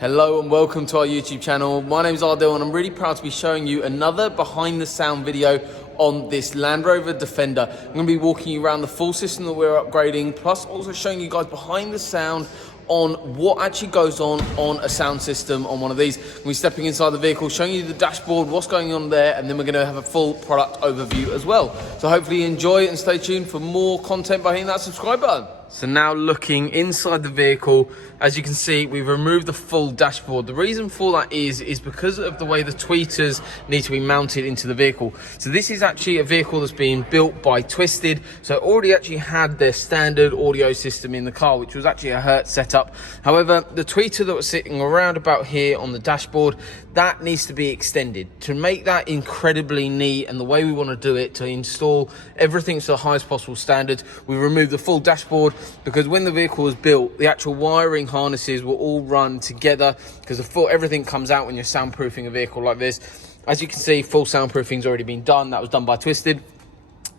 Hello and welcome to our YouTube channel. My name is Ardil and I'm really proud to be showing you another behind the sound video on this Land Rover Defender. I'm going to be walking you around the full system that we're upgrading, plus also showing you guys behind the sound on what actually goes on a sound system on one of these. We'll be stepping inside the vehicle, showing you the dashboard, what's going on there, and then we're going to have a full product overview as well. So hopefully you enjoy it and stay tuned for more content by hitting that subscribe button. So now looking inside the vehicle, as you can see, we've removed the full dashboard. The reason for that is because of the way the tweeters need to be mounted into the vehicle. So this is actually a vehicle that's being built by Twisted. So it already actually had their standard audio system in the car, which was actually a Hertz setup. However, the tweeter that was sitting around about here on the dashboard, that needs to be extended to make that incredibly neat. And the way we want to do it, to install everything to the highest possible standards, we removed the full dashboard, because when the vehicle was built, the actual wiring harnesses will all run together, because everything comes out when you're soundproofing a vehicle like this. As you can see, full soundproofing's already been done. That was done by Twisted.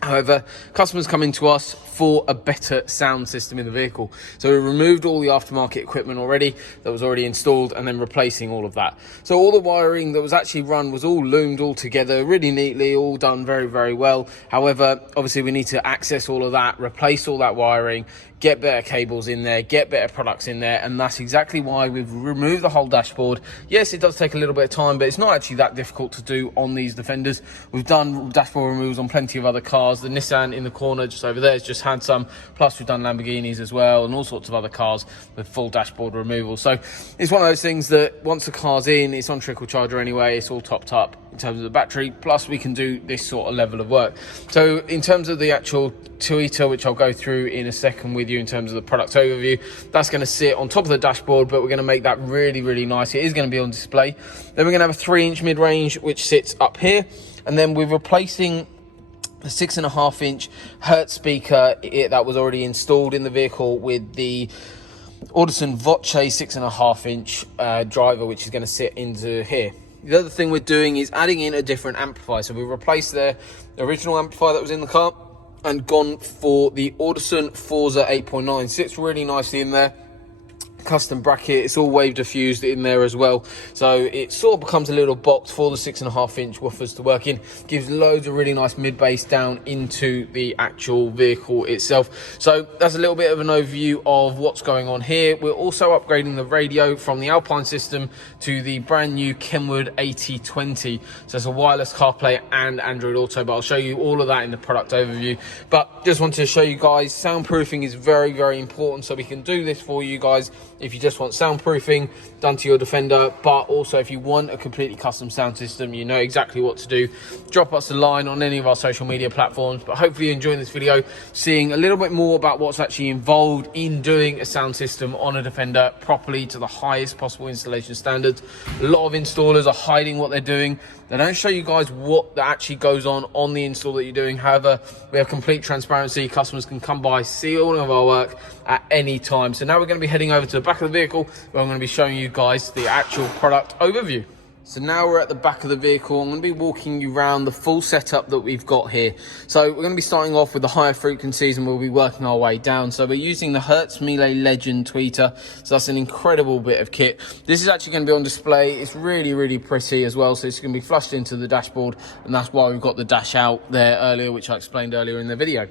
However, customers come into us for a better sound system in the vehicle. So we removed all the aftermarket equipment already that was already installed, and then replacing all of that. So all the wiring that was actually run was all loomed all together really neatly, all done very, very well. However, obviously we need to access all of that, replace all that wiring, get better cables in there, get better products in there, and that's exactly why we've removed the whole dashboard. Yes, it does take a little bit of time, but it's not actually that difficult to do on these Defenders. We've done dashboard removals on plenty of other cars. The Nissan in the corner just over there has just had some, plus we've done Lamborghinis as well, and all sorts of other cars with full dashboard removal. So it's one of those things that once the car's in, it's on trickle charger anyway, it's all topped up in terms of the battery, plus we can do this sort of level of work. So in terms of the actual tweeter, which I'll go through in a second with you in terms of the product overview, that's going to sit on top of the dashboard, but we're going to make that really, really nice. It is going to be on display. Then we're going to have a 3-inch mid-range which sits up here, and then we're replacing the 6.5-inch Hertz speaker that was already installed in the vehicle with the Audison Voce 6.5-inch driver, which is going to sit into here. The other thing we're doing is adding in a different amplifier. So we replaced the original amplifier that was in the car and gone for the Audison Forza 8.9. Sits really nicely in there. Custom bracket, it's all wave diffused in there as well, so it sort of becomes a little box for the 6.5-inch woofers to work in. Gives loads of really nice mid bass down into the actual vehicle itself. So that's a little bit of an overview of what's going on here. We're also upgrading the radio from the Alpine system to the brand new Kenwood 8020. So it's a wireless CarPlay and Android Auto, but I'll show you all of that in the product overview. But just wanted to show you guys, soundproofing is very, very important, so we can do this for you guys if you just want soundproofing done to your Defender. But also if you want a completely custom sound system, you know exactly what to do. Drop us a line on any of our social media platforms. But hopefully you're enjoying this video, seeing a little bit more about what's actually involved in doing a sound system on a Defender properly to the highest possible installation standards. A lot of installers are hiding what they're doing. They don't show you guys what that actually goes on the install that you're doing. However, we have complete transparency. Customers can come by, see all of our work at any time. So now we're going to be heading over to the back of the vehicle, where I'm going to be showing you guys the actual product overview. So now we're at the back of the vehicle. I'm going to be walking you around the full setup that we've got here. So we're going to be starting off with the higher frequencies, and we'll be working our way down. So we're using the Hertz Melee Legend tweeter. So that's an incredible bit of kit. This is actually going to be on display. It's really, really pretty as well. So it's going to be flushed into the dashboard, and that's why we've got the dash out there earlier, which I explained earlier in the video.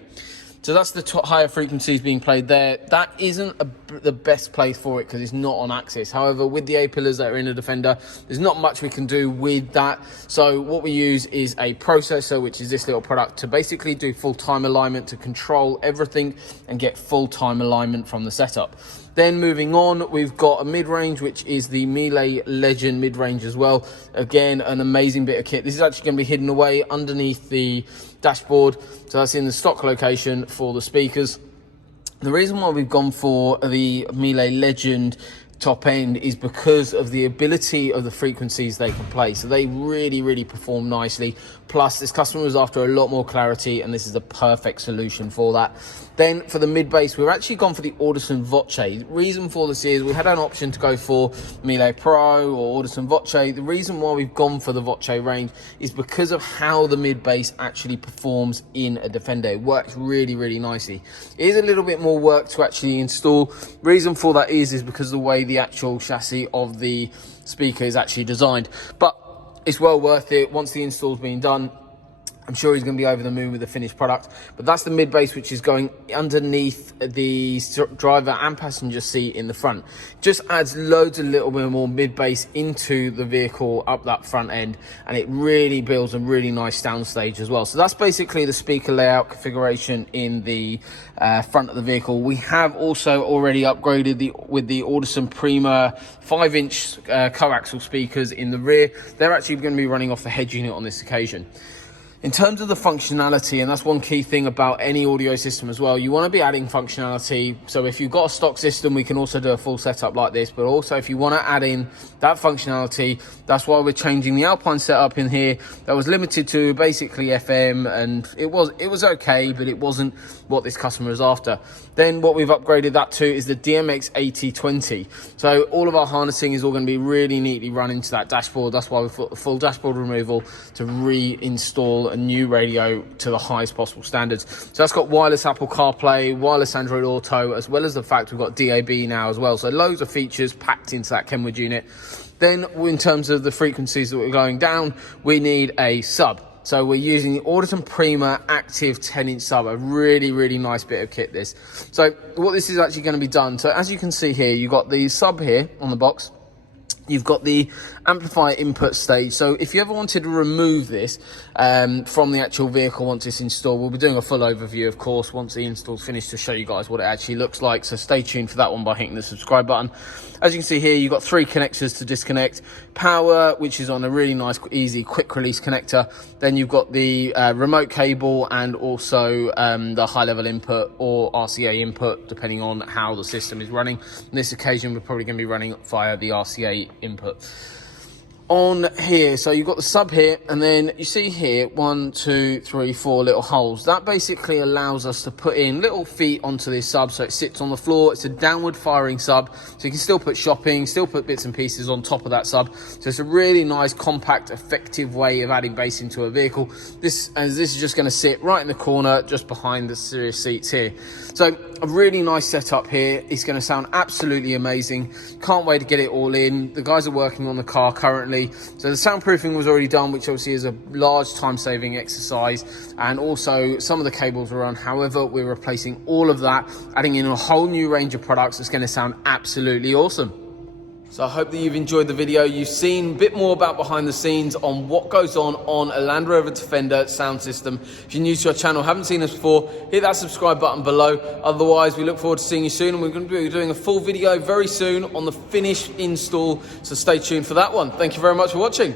So that's the higher frequencies being played there. That isn't the best place for it because it's not on axis. However, with the A-pillars that are in a Defender, there's not much we can do with that. So what we use is a processor, which is this little product, to basically do full time alignment, to control everything and get full time alignment from the setup. Then moving on, we've got a mid-range, which is the Melee Legend mid-range as well. Again, an amazing bit of kit. This is actually going to be hidden away underneath the dashboard. So that's in the stock location for the speakers. The reason why we've gone for the Melee Legend top end is because of the ability of the frequencies they can play. So they really, really perform nicely. Plus, this customer was after a lot more clarity, and this is the perfect solution for that. Then for the mid-bass, we've actually gone for the Audison Voce. The reason for this is we had an option to go for Melee Pro or Audison Voce. The reason why we've gone for the Voce range is because of how the mid-bass actually performs in a Defender. It works really, really nicely. It is a little bit more work to actually install. Reason for that is because of the way the actual chassis of the speaker is actually designed. But it's well worth it once the install's been done. I'm sure he's going to be over the moon with the finished product. But that's the mid bass, which is going underneath the driver and passenger seat in the front. Just adds loads of little bit more mid bass into the vehicle up that front end, and it really builds a really nice sound stage as well. So that's basically the speaker layout configuration in the front of the vehicle. We have also already upgraded with the Audison Prima 5-inch coaxial speakers in the rear. They're actually going to be running off the head unit on this occasion. In terms of the functionality, and that's one key thing about any audio system as well, you want to be adding functionality. So if you've got a stock system, we can also do a full setup like this, but also if you want to add in that functionality, that's why we're changing the Alpine setup in here. That was limited to basically FM, and it was okay, but it wasn't what this customer is after. Then what we've upgraded that to is the DMX 8020. So all of our harnessing is all going to be really neatly run into that dashboard. That's why we've got the full dashboard removal to reinstall a new radio to the highest possible standards. So that's got wireless Apple CarPlay, wireless Android Auto, as well as the fact we've got DAB now as well. So loads of features packed into that Kenwood unit. Then in terms of the frequencies that we're going down, we need a sub. So we're using the Audison Prima Active 10-inch sub, a really, really nice bit of kit this. So what this is actually going to be done, so as you can see here, you've got the sub here on the box. You've got the amplifier input stage. So if you ever wanted to remove this from the actual vehicle once it's installed, we'll be doing a full overview, of course, once the install's finished, to show you guys what it actually looks like. So stay tuned for that one by hitting the subscribe button. As you can see here, you've got 3 connectors to disconnect. Power, which is on a really nice, easy, quick release connector. Then you've got the remote cable, and also the high level input or RCA input, depending on how the system is running. On this occasion, we're probably going to be running via the RCA input. On here, so you've got the sub here, and then you see here 1, 2, 3, 4 little holes. That basically allows us to put in little feet onto this sub, so it sits on the floor. It's a downward firing sub, so you can still put shopping, still put bits and pieces on top of that sub. So it's a really nice, compact, effective way of adding bass into a vehicle. This is just going to sit right in the corner, just behind the Sirius seats here. So a really nice setup here. It's going to sound absolutely amazing. Can't wait to get it all in. The guys are working on the car currently. So the soundproofing was already done, which obviously is a large time-saving exercise, and also some of the cables were on. However, we're replacing all of that, adding in a whole new range of products that's going to sound absolutely awesome. So I hope that you've enjoyed the video. You've seen a bit more about behind the scenes on what goes on a Land Rover Defender sound system. If you're new to our channel, haven't seen us before, hit that subscribe button below. Otherwise, we look forward to seeing you soon, and we're going to be doing a full video very soon on the finished install. So stay tuned for that one. Thank you very much for watching.